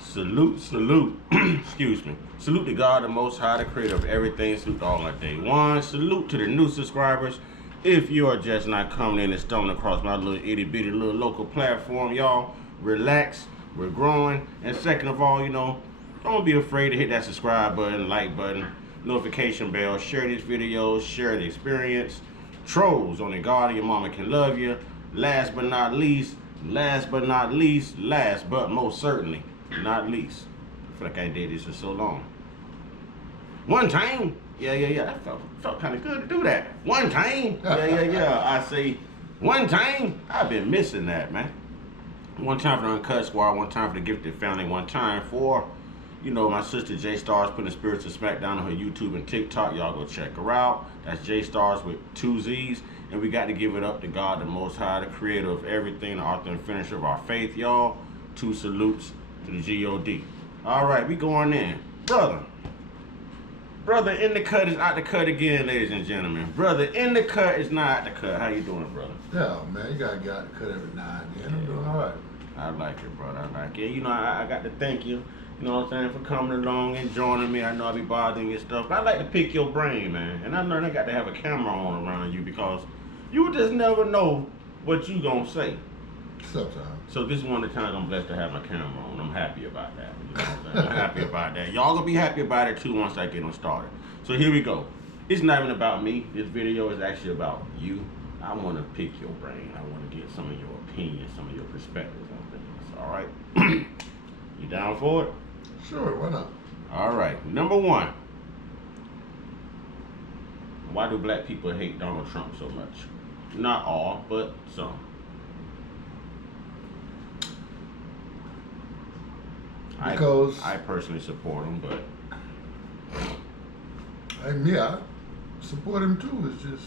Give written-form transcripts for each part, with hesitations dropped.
Salute, salute. Excuse me. Salute to God, the Most High, the Creator of everything. Salute to all my day one. Salute to the new subscribers. If you are just not coming in and stumbling across my little itty bitty little local platform, y'all relax. We're growing. And second of all, don't be afraid to hit that subscribe button, like button, notification bell. Share these videos. Share the experience. Trolls, only God and your mama can love you. Last but not least, last but most certainly not least. I feel like I did this for so long. One time, yeah. That felt kind of good to do that. One time, yeah. I say, one time. I've been missing that, man. One time for the Uncut Squad, one time for the Gifted Family, one time for, my sister J Stars putting the spirits of SmackDown on her YouTube and TikTok. Y'all go check her out. That's J Stars with 2 Z's. And we got to give it up to God, the Most High, the Creator of everything, the author and finisher of our faith, y'all. 2 salutes to the G.O.D. All right, we going in. Brother in the cut is out the cut again, ladies and gentlemen. Brother in the cut is not out the cut. How you doing, brother? Yeah, man, you got to get out the cut every now and then. I'm doing all right. I like it, brother. I like it. I got to thank you, you know what I'm saying, for coming along and joining me. I know I be bothering your stuff, but I like to pick your brain, man. And I learned I got to have a camera on around you because you just never know what you gonna say. Sometimes. So this is one of the times I'm blessed to have my camera on. I'm happy about that. You know what I'm saying? I'm happy about that. Y'all gonna be happy about it too once I get them started. So here we go. It's not even about me. This video is actually about you. I want to pick your brain. I want to get some of your opinions, some of your perspectives on things. All right? You down for it? Sure, why not? All right. Number one. Why do black people hate Donald Trump so much? Not all, but some. Because I personally support him, but I support him too. It's just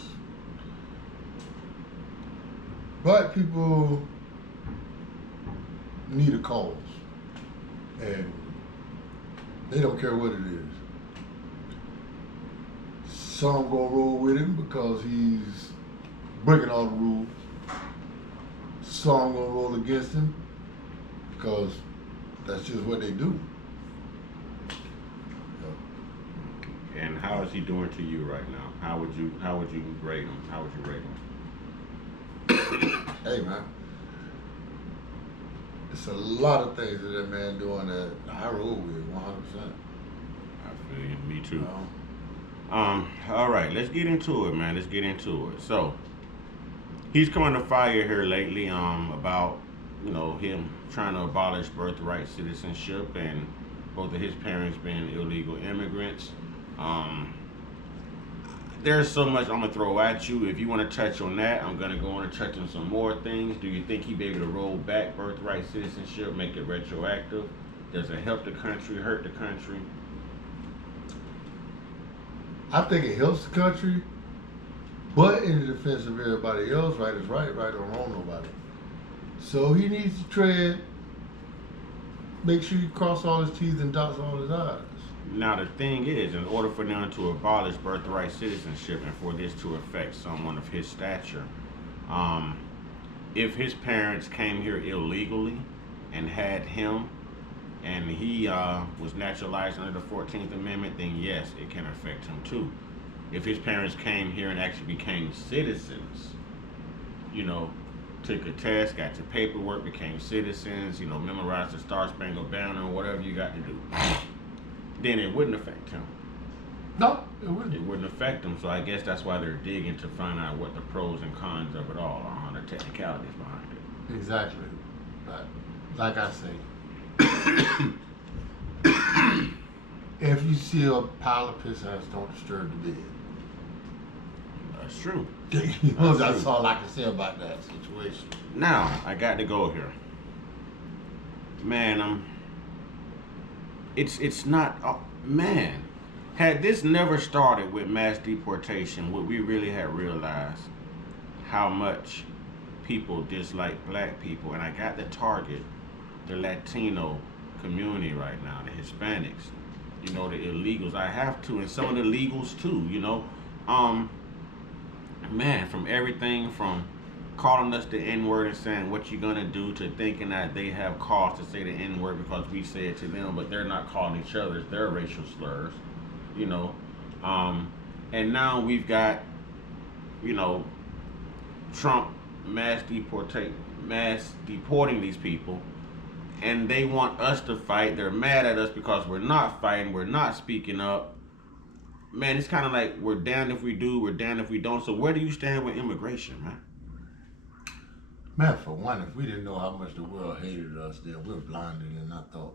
black people need a cause, and they don't care what it is. Some gonna roll with him because he's breaking all the rules. Some gonna roll against him because that's just what they do. And how is he doing to you right now? How would you grade him? How would you rate him? Hey man, it's a lot of things that man doing that I roll with 100%. I feel you. Me too. All right, let's get into it, man. Let's get into it. So he's come under fire here lately about him trying to abolish birthright citizenship and both of his parents being illegal immigrants. There's so much I'm gonna throw at you. If you want to touch on that, I'm gonna go on and touch on some more things. Do you think he'd be able to roll back birthright citizenship, make it retroactive? Does it help the country, hurt the country? I think it helps the country, but in the defense of everybody else, right is right, right don't wrong nobody. So he needs to tread, make sure he cross all his T's and dots all his I's. Now the thing is, in order for them to abolish birthright citizenship and for this to affect someone of his stature, if his parents came here illegally and had him and he was naturalized under the 14th Amendment, then yes, it can affect him too. If his parents came here and actually became citizens, took a test, got your paperwork, became citizens, memorized the Star Spangled Banner, whatever you got to do, then it wouldn't affect him. No, it wouldn't. It wouldn't affect him, so I guess that's why they're digging to find out what the pros and cons of it all are, the technicalities behind it. Exactly. Like I say, if you see a pile of piss ass, don't disturb the bed. That's true. That's all I can say about that situation. Now, I got to go here. Man, it's not, man, had this never started with mass deportation, would we really have realized how much people dislike black people? And I got to target the Latino community right now, the Hispanics, the illegals. I have to, and some of the legals too, man, from everything from calling us the N-word and saying what you gonna do, to thinking that they have cause to say the N-word because we say it to them, but they're not calling each other their racial slurs, you know. And now we've got, you know, Trump mass deporting these people, and they want us to fight. They're mad at us because we're not fighting, we're not speaking up. Man, it's kind of like we're damned if we do, we're damned if we don't. So where do you stand with immigration, man? Man, for one, if we didn't know how much the world hated us, then we're blinded in our thought.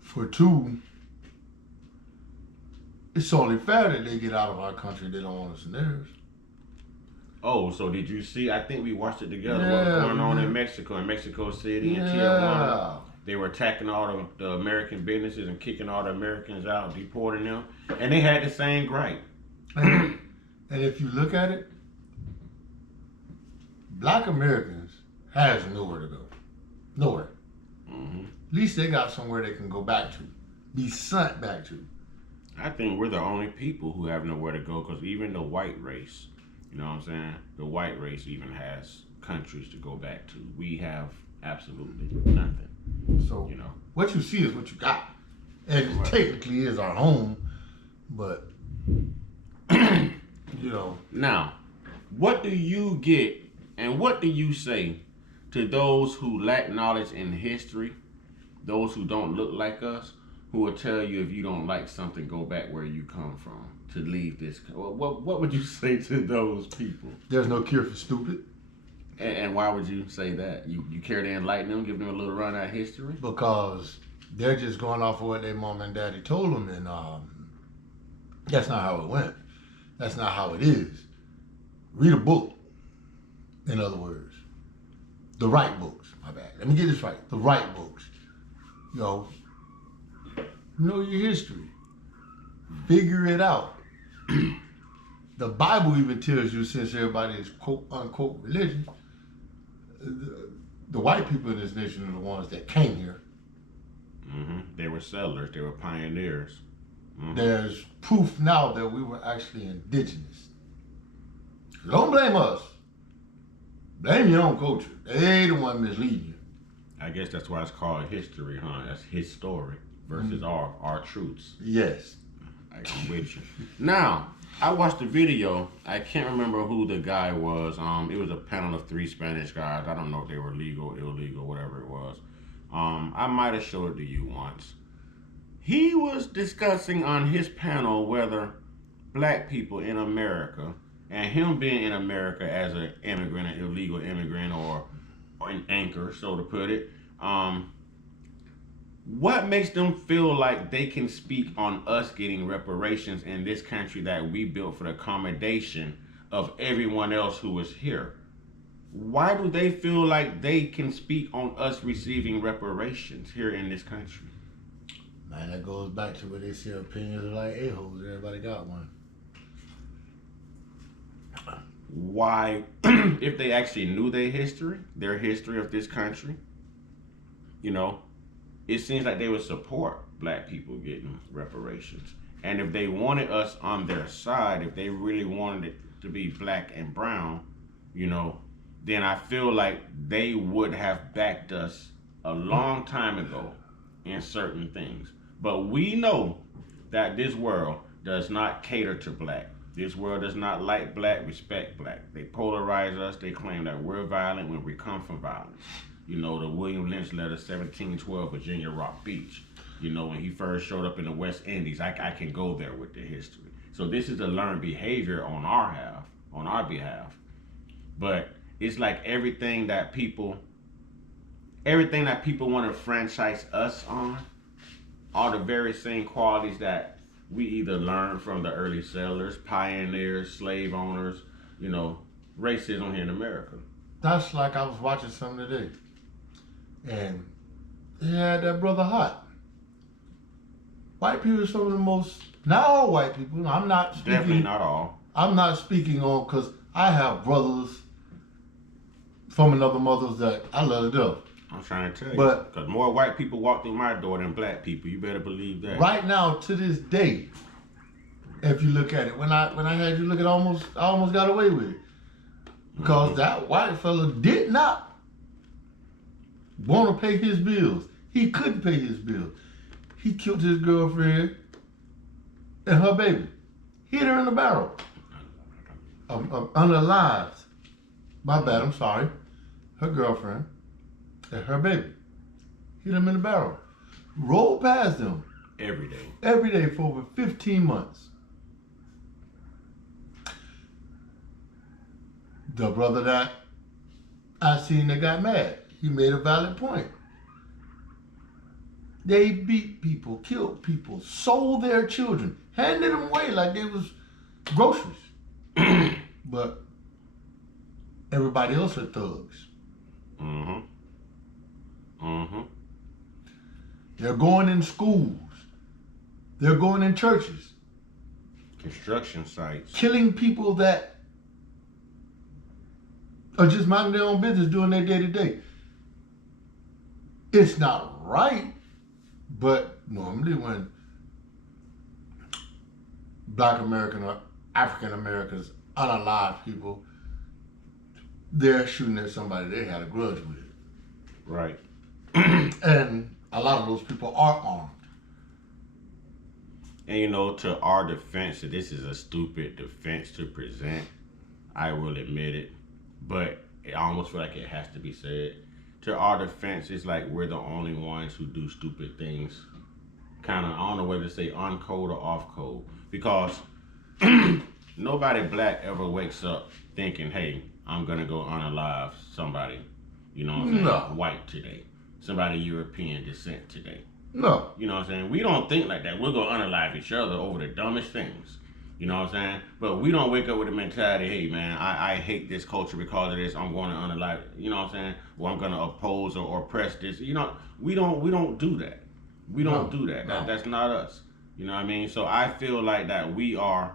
For two, it's only fair that they get out of our country. They don't want us in theirs. Oh, so did you see? I think we watched it together. Yeah, What's going on in Mexico City, and Tijuana? They were attacking all the American businesses and kicking all the Americans out, deporting them, and they had the same gripe. And if you look at it, Black Americans has nowhere to go. Nowhere. Mm-hmm. At least they got somewhere they can go back to, be sent back to. I think we're the only people who have nowhere to go, because even the white race, you know what I'm saying? The white race even has countries to go back to. We have absolutely nothing. So, you know, what you see is what you got. And it technically is our home, but, you know. Now, what do you get and what do you say to those who lack knowledge in history, those who don't look like us, who will tell you if you don't like something, go back where you come from, to leave this? What would you say to those people? There's no cure for stupid. And why would you say that? You care to enlighten them, give them a little run out of history? Because they're just going off of what their mom and daddy told them, and that's not how it went. That's not how it is. Read a book, in other words. The right books, my bad. Let me get this right. The right books. You know your history. Figure it out. The Bible even tells you, since everybody is quote unquote religion, the white people in this nation are the ones that came here. Mm-hmm. They were settlers. They were pioneers. Mm-hmm. There's proof now that we were actually indigenous. So don't blame us. Blame your own culture. They the one misleading you. I guess that's why it's called history, huh? That's his story versus our truths. Yes. I'm with you. Now, I watched the video. I can't remember who the guy was. It was a panel of 3 Spanish guys. I don't know if they were legal, illegal, whatever it was. I might have showed it to you once. He was discussing on his panel whether black people in America, and him being in America as an immigrant, an illegal immigrant, or an anchor, so to put it, what makes them feel like they can speak on us getting reparations in this country that we built for the accommodation of everyone else who is here? Why do they feel like they can speak on us receiving reparations here in this country? Man, that goes back to where they say opinions are like a-holes. Everybody got one. Why, if they actually knew their history of this country, you know, it seems like they would support black people getting reparations. And if they wanted us on their side, if they really wanted it to be black and brown, you know, then I feel like they would have backed us a long time ago in certain things. But we know that this world does not cater to black. This world does not like black, respect black. They polarize us. They claim that we're violent when we come from violence. You know, the William Lynch letter, 1712, Virginia Rock Beach. You know, when he first showed up in the West Indies, I can go there with the history. So this is a learned behavior on our behalf. But it's like everything that people want to franchise us on are the very same qualities that we either learned from the early settlers, pioneers, slave owners, you know, racism here in America. That's like I was watching something today. And they had that brother hot. White people are some of the most, not all white people, I'm not speaking. Definitely not all. I'm not speaking on, because I have brothers from another mothers that I love to death. I'm trying to tell you. But because more white people walk through my door than black people. You better believe that. Right now, to this day, If you look at it, when I had you look at I almost got away with it. Because that white fella did not want to pay his bills. He couldn't pay his bills. He killed his girlfriend and her baby. Hit her in the barrel. Unalived. My bad, I'm sorry. Her girlfriend and her baby. Hit him in the barrel. Rolled past them. Every day. Every day for over 15 months. The brother that I seen that got mad, he made a valid point. They beat people, killed people, sold their children, handed them away like they was groceries. But everybody else are thugs. Mm-hmm. Mm-hmm. They're going in schools. They're going in churches. Construction sites. Killing people that are just minding their own business, doing their day-to-day. It's not right, but normally when Black American or African Americans, unalive people, they're shooting at somebody they had a grudge with. Right. And a lot of those people are armed. And you know, to our defense, this is a stupid defense to present. I will admit it. But I almost feel like it has to be said. To our defense, it's like we're the only ones who do stupid things. Kind of, I don't know whether to say on code or off code. Because nobody black ever wakes up thinking, hey, I'm going to go unalive somebody, you know what I'm saying, No. white today. Somebody European descent today. No. You know what I'm saying? We don't think like that. We're going to unalive each other over the dumbest things. You know what I'm saying? But we don't wake up with the mentality, hey man, I hate this culture because of this. I'm going to unalive it. You know what I'm saying? Or I'm going to oppose or oppress this. You know, we don't do that. We don't do that. No. That's not us. You know what I mean? So I feel like that we are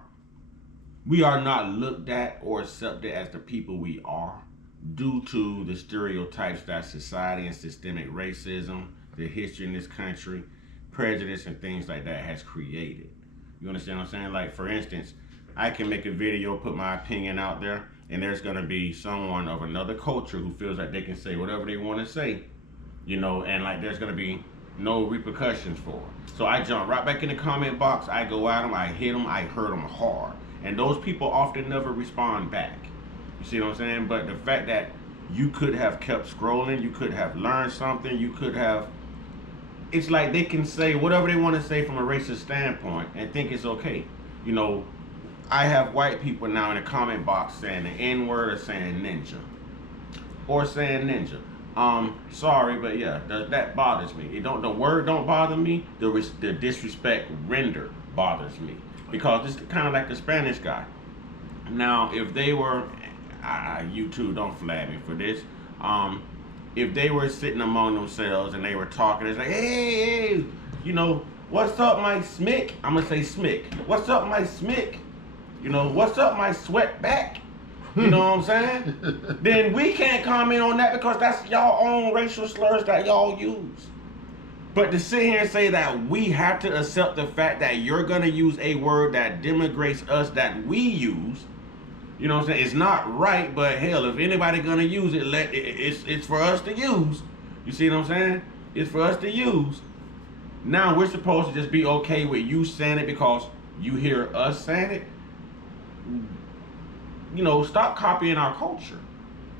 not looked at or accepted as the people we are due to the stereotypes that society and systemic racism, the history in this country, prejudice and things like that has created. You understand what I'm saying? Like, for instance, I can make a video, put my opinion out there, and there's going to be someone of another culture who feels like they can say whatever they want to say, you know, and like there's going to be no repercussions for it. So I jump right back in the comment box, I go at them, I hit them, I hurt them hard. And those people often never respond back. You see what I'm saying? But the fact that you could have kept scrolling, you could have learned something, you could have... It's like they can say whatever they want to say from a racist standpoint and think it's okay. You know, I have white people now in the comment box saying the N-word or saying ninja. Or saying ninja. Sorry, but yeah, that bothers me. The word don't bother me. The disrespect rendered bothers me. Because it's kind of like the Spanish guy. Now, if they were... you two, don't flag me for this. If they were sitting among themselves and they were talking, it's like, hey, you know, what's up, my smick? I'm going to say smick. What's up, my smick? You know, what's up, my sweatback? You know what I'm saying? Then we can't comment on that because that's y'all own racial slurs that y'all use. But to sit here and say that we have to accept the fact that you're going to use a word that denigrates us that we use, you know what I'm saying? It's not right, but hell, if anybody gonna use it, it's for us to use. You see what I'm saying? It's for us to use. Now we're supposed to just be okay with you saying it because you hear us saying it. You know, stop copying our culture.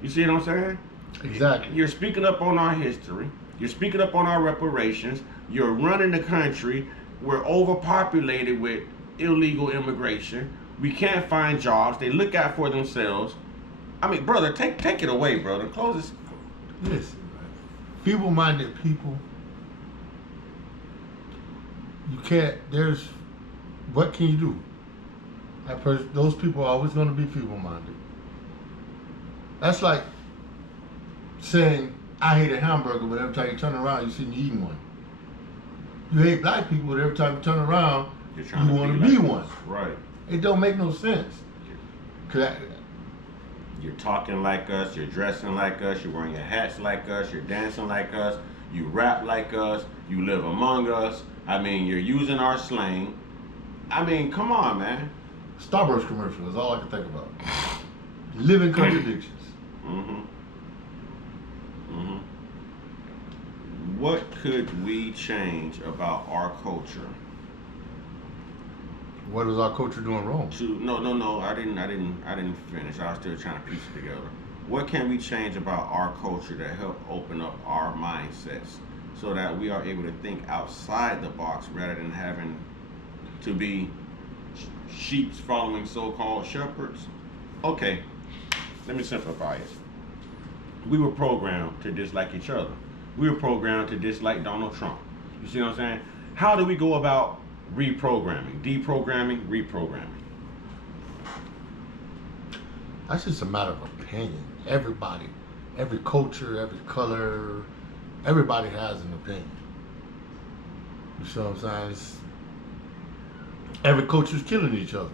You see what I'm saying? Exactly. You're speaking up on our history. You're speaking up on our reparations. You're running the country. We're overpopulated with illegal immigration. We can't find jobs. They look out for themselves. I mean, brother, take it away, brother. Close this. Listen, feeble-minded people, you can't, what can you do? Those people are always going to be feeble-minded. That's like saying, I hate a hamburger, but every time you turn around, you see me eating one. You hate black people, but every time you turn around, you want to be one. Right. It don't make no sense. You're talking like us, you're dressing like us, you're wearing your hats like us, you're dancing like us, you rap like us, you live among us. I mean, you're using our slang. I mean, come on, man. Starburst commercial is all I can think about. Living contradictions. What could we change about our culture? What is our culture doing wrong? No. I didn't finish. I was still trying to piece it together. What can we change about our culture to help open up our mindsets so that we are able to think outside the box rather than having to be sheep following so-called shepherds? Okay, let me simplify it. We were programmed to dislike each other. We were programmed to dislike Donald Trump. You see what I'm saying? How do we go about reprogramming, deprogramming, reprogramming? That's just a matter of opinion. Everybody, every culture, every color, everybody has an opinion. You see what I'm saying? Every culture's killing each other.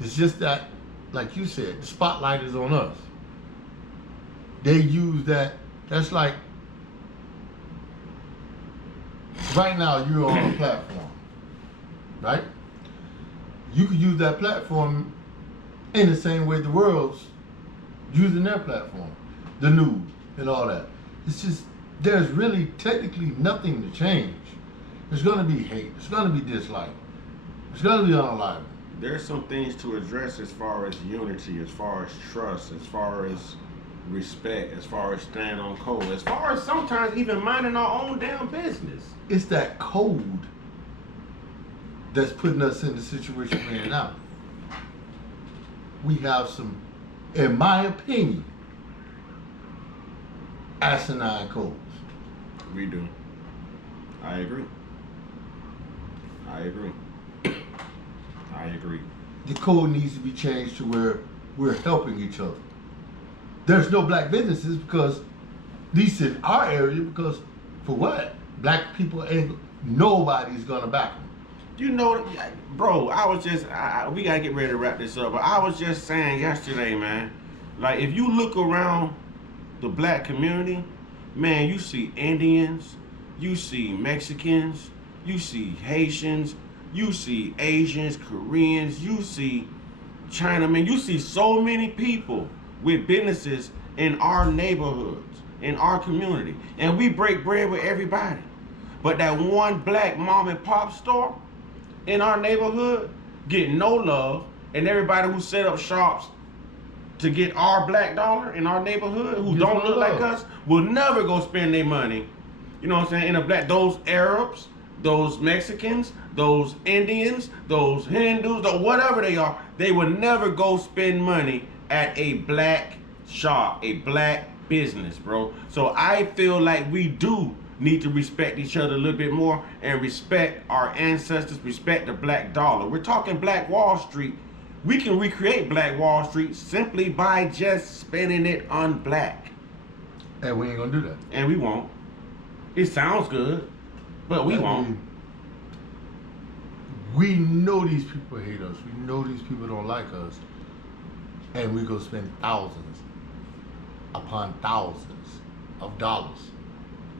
It's just that, like you said, the spotlight is on us. They use that. That's like, right now you're on a platform, right? You could use that platform in the same way the world's using their platform, the news and all that. It's just, there's really technically nothing to change. There's gonna be hate, there's gonna be dislike, there's gonna be unalignment. There's some things to address as far as unity, as far as trust, as far as respect, as far as staying on code, as far as sometimes even minding our own damn business. It's that code that's putting us in the situation we're in now. We have some, in my opinion, asinine codes. We do. I agree. The code needs to be changed to where we're helping each other. There's no black businesses because, at least in our area, because for what? Black people ain't, nobody's gonna back them. You know, bro, I was just, we gotta get ready to wrap this up, but I was just saying yesterday, man, like if you look around the black community, man, you see Indians, you see Mexicans, you see Haitians, you see Asians, Koreans, you see Chinamen, you see so many people with businesses in our neighborhoods, in our community, and we break bread with everybody. But that one black mom and pop store in our neighborhood get no love, and everybody who set up shops to get our black dollar in our neighborhood who don't look like us will never go spend their money, you know what I'm saying, in a black, those Arabs, those Mexicans, those Indians, those Hindus, whatever they are, they will never go spend money at a black shop, a black business, bro. So I feel like we do need to respect each other a little bit more and respect our ancestors, respect the black dollar. We're talking Black Wall Street. We can recreate Black Wall Street simply by just spending it on black. And we ain't gonna do that. And we won't. It sounds good, but we won't. We know these people hate us. We know these people don't like us. And we go spend thousands upon thousands of dollars.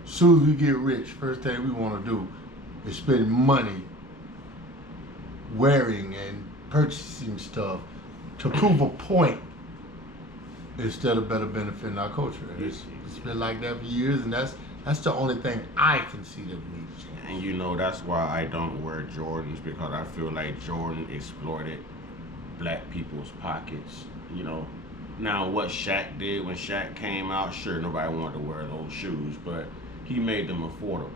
Soon as we get rich, first thing we want to do is spend money wearing and purchasing stuff to prove a point instead of better benefiting our culture. It's been like that for years, and that's the only thing I can see that we need to change. And you know, that's why I don't wear Jordans, because I feel like Jordan exploited black people's pockets, you know. Now, what Shaq did when Shaq came out, sure, nobody wanted to wear those shoes, but he made them affordable.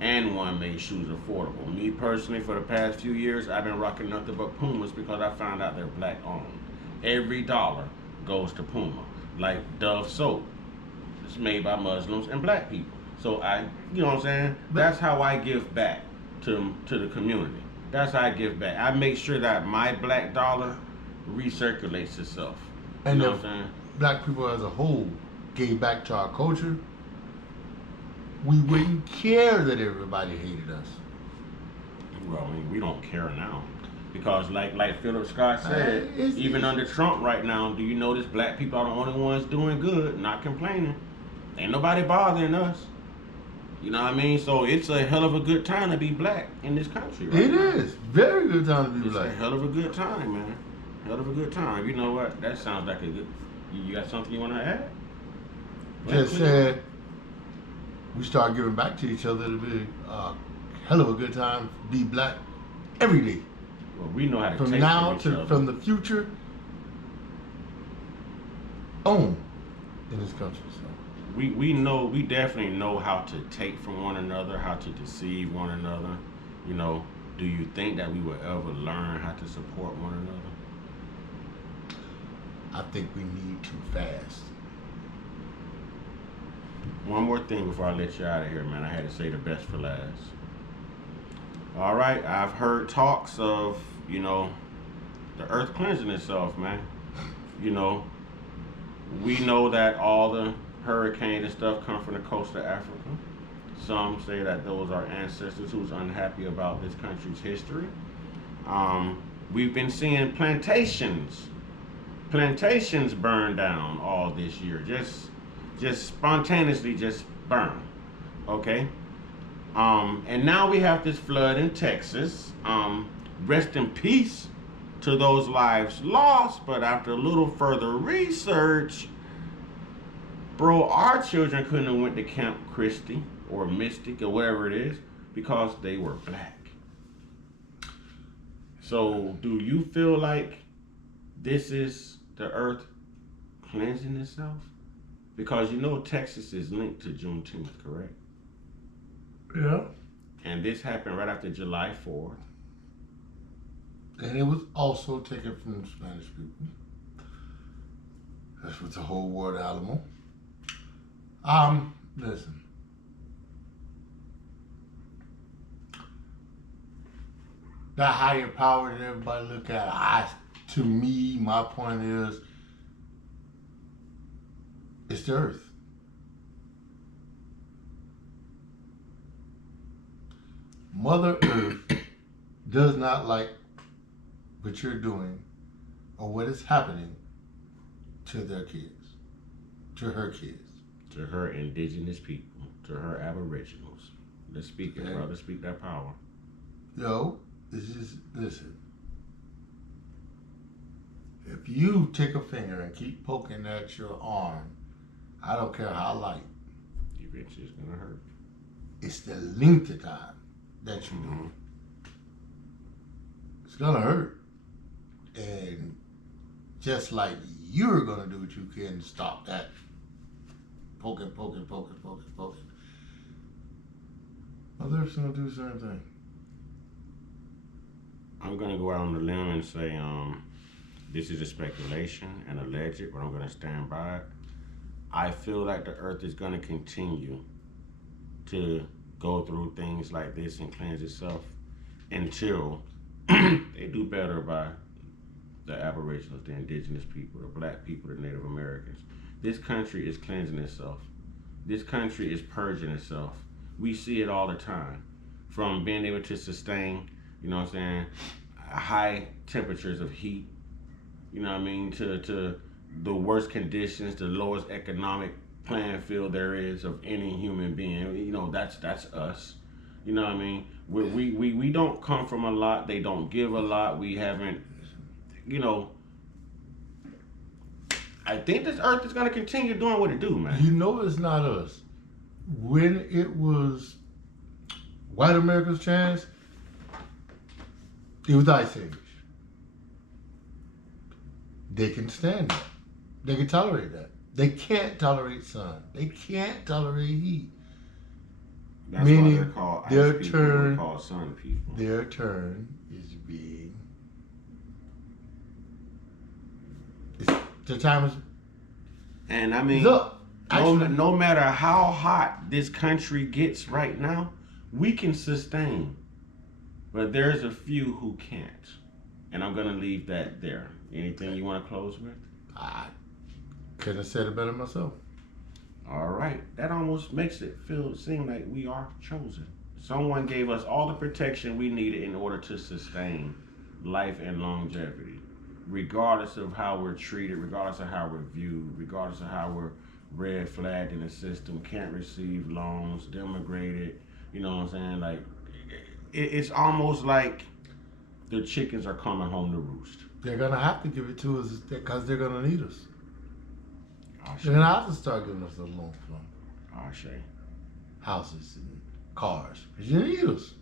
And one made shoes affordable. Me personally, for the past few years, I've been rocking nothing but Pumas because I found out they're black owned. Every dollar goes to Puma. Like Dove soap, it's made by Muslims and black people. So you know what I'm saying? That's how I give back to the community. That's how I give back. I make sure that my black dollar recirculates itself. And you know if what I'm saying? Black people as a whole gave back to our culture, we wouldn't care that everybody hated us. Well, I mean, we don't care now. Because like Philip Scott said, even under Trump right now, do you notice black people are the only ones doing good, not complaining? Ain't nobody bothering us. You know what I mean? So it's a hell of a good time to be black in this country, right? It is. Very good time to be It's black. a hell of a good time, man. Hell of a good time. You know what? That sounds like a good. You got something you want to add? Just said we start giving back to each other. It'll be a hell of a good time to be black every day. Well, we know how to From take now from each to other. from the future on in this country. So. We definitely know how to take from one another, how to deceive one another. You know, do you think that we will ever learn how to support one another? I think we need to fast. One more thing before I let you out of here, man. I had to say the best for last. All right, I've heard talks of, you know, the earth cleansing itself, man. You know, we know that all the hurricanes and stuff come from the coast of Africa. Some say that those are ancestors who's unhappy about this country's history. We've been seeing plantations burn down all this year, just spontaneously just burn. Okay. And now we have this flood in Texas. Rest in peace to those lives lost. But after a little further research, bro, our children couldn't have went to Camp Christie or Mystic or whatever it is because they were black. So do you feel like this is the earth cleansing itself? Because you know Texas is linked to Juneteenth, correct? Yeah. And this happened right after July 4th. And it was also taken from the Spanish people. That's what the whole word Alamo. Listen. That higher power that everybody look at, to me, my point is, it's the earth. Mother Earth does not like what you're doing or what is happening to their kids, to her kids. To her indigenous people, to her aboriginals. Let's speak it, brother. Speak that power. Yo, listen. If you take a finger and keep poking at your arm, I don't care how light, Eventually it's gonna hurt. it's the length of time that you do. It's gonna hurt. And just like you're gonna do what you can to stop that poking. Mother Earth's gonna do the same thing. I'm gonna go out on the limb and say, this is a speculation and alleged, but I'm gonna stand by it. I feel like the earth is gonna continue to go through things like this and cleanse itself until they do better by the aboriginals, the indigenous people, the black people, the Native Americans. This country is cleansing itself. This country is purging itself. We see it all the time. From being able to sustain, you know what I'm saying, high temperatures of heat, you know what I mean, to the worst conditions, the lowest economic playing field there is of any human being. You know, that's us. You know what I mean? We don't come from a lot. They don't give a lot. We haven't, you know. I think this earth is going to continue doing what it do, man. You know it's not us. When it was white America's chance, it was Ice Age. They can stand that. They can tolerate that. They can't tolerate sun. They can't tolerate heat. That's Meaning why they're called ice their people, turn- they're called sun people. Their turn is being. The time is. And I mean, Look, actually, no matter how hot this country gets right now, we can sustain. But there's a few who can't. And I'm going to leave that there. Anything you want to close with? I couldn't have said it better myself. All right. That almost makes it seem like we are chosen. Someone gave us all the protection we needed in order to sustain life and longevity, regardless of how we're treated, regardless of how we're viewed, regardless of how red flagged in the system, can't receive loans, demigrated. You know what I'm saying? Like, it's almost like the chickens are coming home to roost. They're gonna have to give it to us because they're gonna need us. Ashe. They're gonna have to start giving us a loan from Ashe. houses and cars because you need us.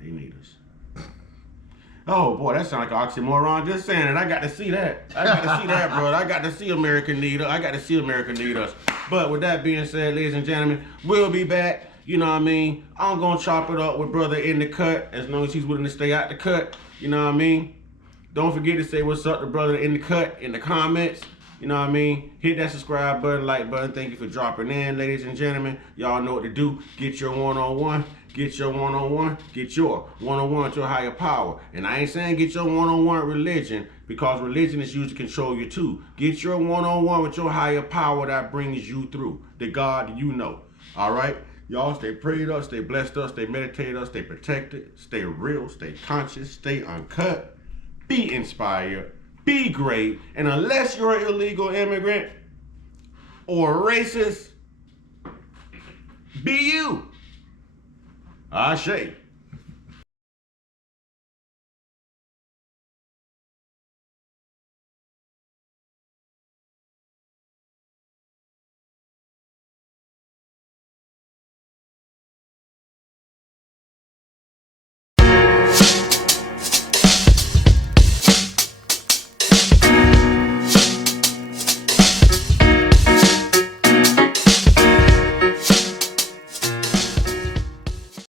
They need us. Oh boy, that sounds like an oxymoron. Just saying it. I got to see that. I got to see that, brother. I got to see America need us. I got to see America need us. But with that being said, ladies and gentlemen, we'll be back. You know what I mean? I'm gonna chop it up with brother in the cut as long as he's willing to stay out the cut. You know what I mean? Don't forget to say what's up to brother in the cut in the comments. You know what I mean? Hit that subscribe button, like button. Thank you for dropping in, ladies and gentlemen. Y'all know what to do. Get your one-on-one. Get your one-on-one. Get your one-on-one to a higher power. And I ain't saying get your one-on-one religion because religion is used to control you too. Get your one-on-one with your higher power that brings you through. The God you know. All right? Y'all stay prayed up, stay blessed up, stay meditated up, stay protected, stay real, stay conscious, stay uncut, be inspired, be great, and unless you're an illegal immigrant or a racist, be you. Ashe.